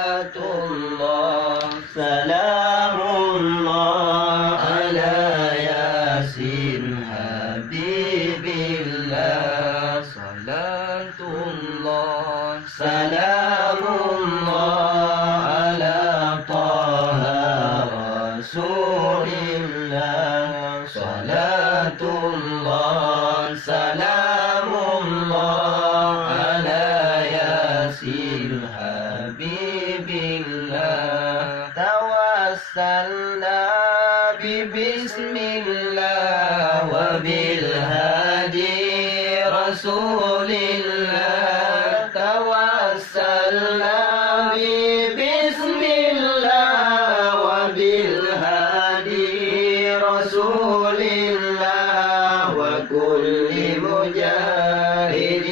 صلاة الله سلام الله على ياسين حبيب الله صلاة الله سلام الله على طه رسول الله صلاة الله سلام الله على ياسين حبيب الله توسلنا ببسم الله وبالهادي رسول الله توسلنا ببسم الله وبالهادي رسول الله وكل مجاهد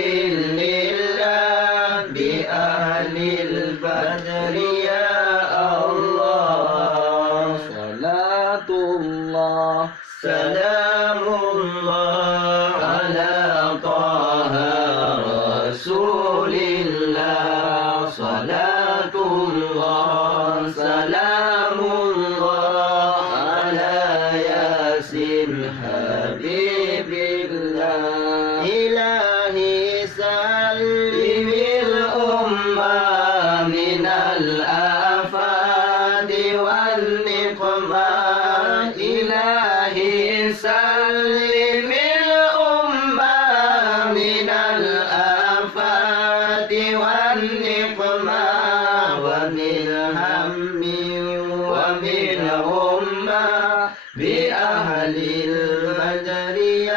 لله بأهل البدر يا الله صلاة الله سلام الله على طه رسول الله صلاة الله سلام الله على ياسين حبيب الله إلهي سلم الأمة من الآفات والنقمات إلهي سلم الأمة من الآفات والنقمات ومن هم ومن غمة بأهل المجري